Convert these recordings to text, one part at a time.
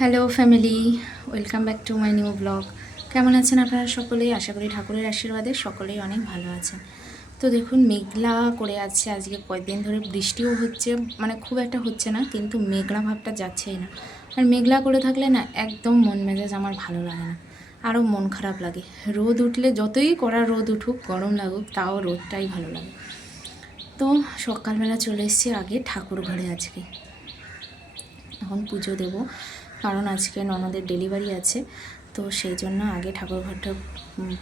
Hello family, welcome back to my new blog. কেমন আছেন আপনারা সকলেই? আশা করি ঠাকুরের আশীর্বাদে সকলেই অনেক ভালো আছেন। তো দেখুন, মেঘলা করে আছে আজকে কয়েকদিন ধরে, বৃষ্টিও হচ্ছে, মানে খুব একটা হচ্ছে না, কিন্তু মেঘলা ভাবটা যাচ্ছেই না। আর মেঘলা করে থাকলে না একদম মন মেজাজ আমার ভালো লাগে না, আরও মন খারাপ লাগে। রোদ উঠলে, যতই কড়া রোদ উঠুক, গরম লাগুক, তাও রোদটাই ভালো লাগে। তো সকালবেলা চলে এসেছি আগে ঠাকুর ঘরে আজকে। এখন পুজো দেব, কারণ আজকে ননদের ডেলিভারি আছে। তো সেই জন্য আগে ঠাকুরঘরটা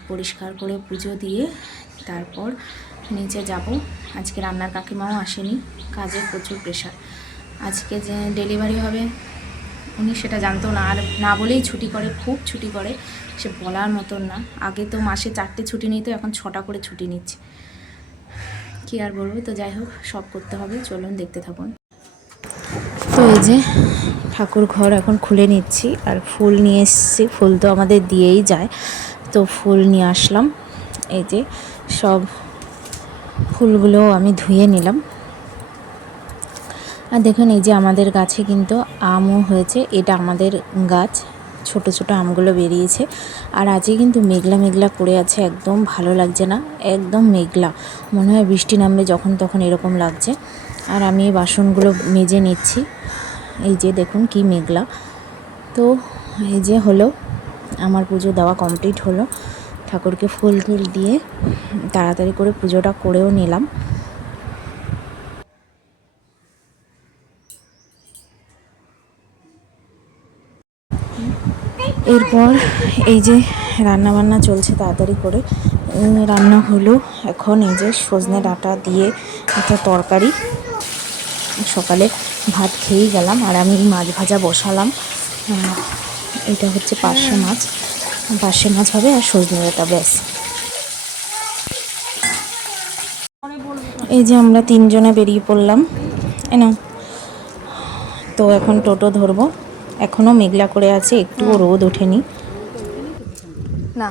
পরিষ্কার করে পুজো দিয়ে তারপর নিচে যাব। আজকে রান্নার কাকিমাও আসেনি, কাজের প্রচুর প্রেশার। আজকে যে ডেলিভারি হবে উনি সেটা জানতো না, আর না বলেই ছুটি করে, খুব ছুটি করে, সে বলার মতন না। আগে তো মাসে 4টে ছুটি নিত, এখন 6টা করে ছুটি নিচ্ছে। কী আর বলবো, তো যাই হোক, সব করতে হবে। চলুন দেখতে থাকুন। তো এই যে ঠাকুর ঘর এখন খুলে নিচ্ছি, আর ফুল নিয়ে এসেছি। ফুল তো আমাদের দিয়েই যায়, তো ফুল নিয়ে আসলাম। এই যে সব ফুলগুলো আমি ধুয়ে নিলাম। আর দেখুন, এই যে আমাদের গাছে কিন্তু আমও হয়েছে। এটা আমাদের গাছ, ছোট ছোট আমগুলো বেরিয়েছে। আর আজকে কিন্তু মেঘলা মেঘলা করে আছে, একদম ভালো লাগছে না, একদম মেঘলা, মনে হয় বৃষ্টি নামবে যখন তখন, এরকম লাগছে। আর আমি এই বাসনগুলো মেজে নিচ্ছি। এই যে দেখুন কি মেঘলা। তো এই যে হলো, আমার পুজো দেওয়া কমপ্লিট হলো। ঠাকুরকে ফুল টুল দিয়ে তাড়াতাড়ি করে পুজোটা করেও নিলাম। এরপর এই যে রান্না বান্না চলছে তাড়াতাড়ি করে। রান্না হলো এখন, এই যে সজনে ডাঁটা দিয়ে একটা তরকারি। সকালে ভাত খেয়েই গেলাম, আর আমি মাছ ভাজা বসালাম। এটা হচ্ছে পার্শে মাছ, পার্শে মাছ হবে, আর সজনে ডাঁটা, ব্যাস। এই যে আমরা 3জনে বেরিয়ে পড়লাম। এনো, তো এখন টোটো ধরবো। এখনও মেঘলা করে আছে, একটুও রোদ ওঠেনি না।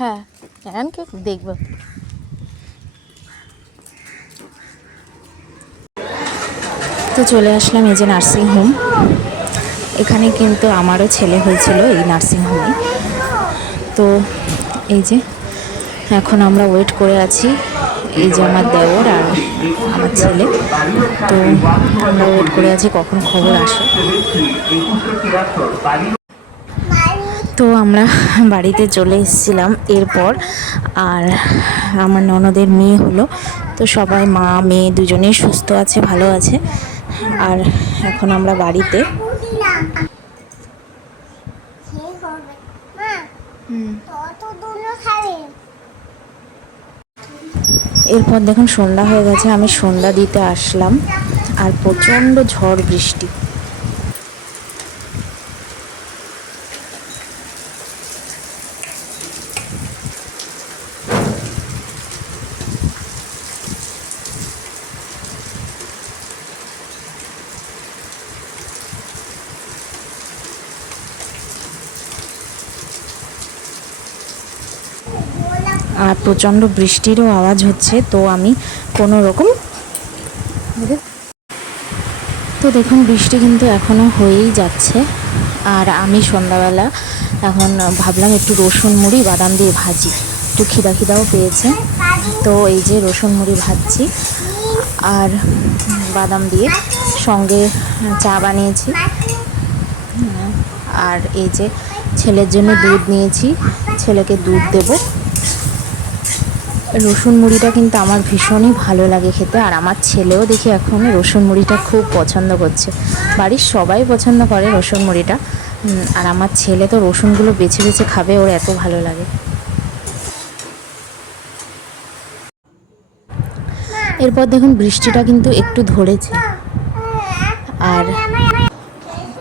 হ্যাঁ, কে দেখবো। তো চলে আসলাম এই যে নার্সিংহোম। এখানে কিন্তু আমারও ছেলে হয়েছিল এই নার্সিংহোমে। তো এই যে এখন আমরা ওয়েট করে আছি, এই যে আমার দেওর আর আমার ছেলে। তো আমরা ওয়েট করে আছি কখন খবর আসে। তো আমরা বাড়িতে চলে এসেছিলাম এরপর। আর আমার ননদের মেয়ে হলো, তো সবাই, মা মেয়ে দুজনেই সুস্থ আছে, ভালো আছে। আর এখন আমরা বাড়িতে। এরপর দেখুন সন্ধ্যা হয়ে গেছে, আমি সন্ধ্যা দিতে আসলাম, আর প্রচণ্ড ঝড় বৃষ্টি। আর প্রচণ্ড বৃষ্টিরও আওয়াজ হচ্ছে, তো আমি কোনো রকম। তো দেখুন বৃষ্টি কিন্তু এখনও হয়েই যাচ্ছে। আর আমি সন্ধ্যাবেলা এখন ভাবলাম একটু রসুন মুড়ি বাদাম দিয়ে ভাজি, একটু খিদা খিদাও পেয়েছে। তো এই যে রসুন মুড়ি ভাজছি আর বাদাম দিয়ে, সঙ্গে চা বানিয়েছি। আর এই যে ছেলের জন্য দুধ নিয়েছি, ছেলেকে দুধ দেবো। রসুন মুড়িটা কিন্তু আমার ভীষণই ভালো লাগে খেতে, আর আমার ছেলেও দেখি এখন রসুন মুড়িটা খুব পছন্দ করছে। বাড়ির সবাই পছন্দ করে রসুন মুড়িটা, আর আমার ছেলে তো রসুনগুলো বেছে বেছে খাবে, ওর এত ভালো লাগে। এরপর দেখুন বৃষ্টিটা কিন্তু একটু ধরেছে, আর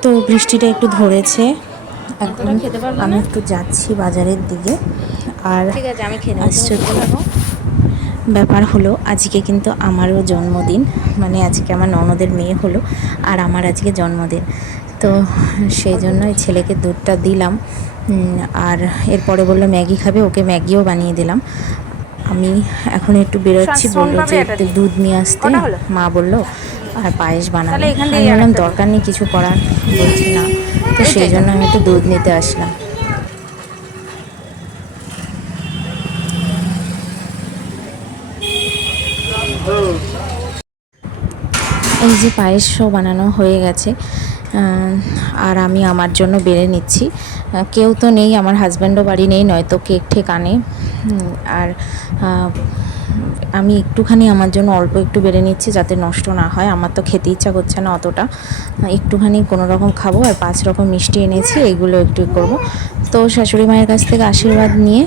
তো বৃষ্টিটা একটু ধরেছে। এখন আমি একটু যাচ্ছি বাজারের দিকে। আর আশ্চর্য ব্যাপার হলো, আজকে কিন্তু আমারও জন্মদিন, মানে আজকে আমার ননদের মেয়ে হলো, আর আমার আজকে জন্মদিন। তো সেই জন্যই ছেলেকে দুধটা দিলাম। আর এরপরে বললো ম্যাগি খাবে, ওকে ম্যাগিও বানিয়ে দিলাম। আমি এখন একটু বেরোচ্ছি, বললো যে একটু দুধ নিয়ে আসতে, মা বললো, আর পায়েস বানাবে। আমি বললাম দরকার নেই কিছু করার, বলছি না, তো সেই জন্য আমি একটু দুধ নিতে আসলাম। এই যে পায়েসও বানানো হয়ে গেছে, আর আমি আমার জন্য বেড়ে নিচ্ছি। কেউ তো নেই, আমার হাজব্যান্ডও বাড়ি নেই, নয়তো কেক ঠেক আনে। আর আমি একটুখানি আমার জন্য অল্প একটু বেড়ে নিচ্ছি যাতে নষ্ট না হয়। আমার তো খেতে ইচ্ছা করছে না অতটা, একটুখানি কোনো রকম খাবো। আর 5 রকম মিষ্টি এনেছি, এইগুলো একটু করব। তো শাশুড়ি মায়ের কাছ থেকে আশীর্বাদ নিয়ে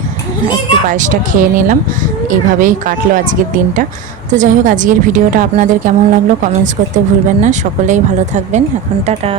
একটু পায়েসটা খেয়ে নিলাম। এইভাবেই কাটলো আজকের দিনটা। তো যাই হোক, আজকের ভিডিওটা আপনাদের কেমন লাগলো কমেন্টস করতে ভুলবেন না। সকলেই ভালো থাকবেন। এখন টাটা।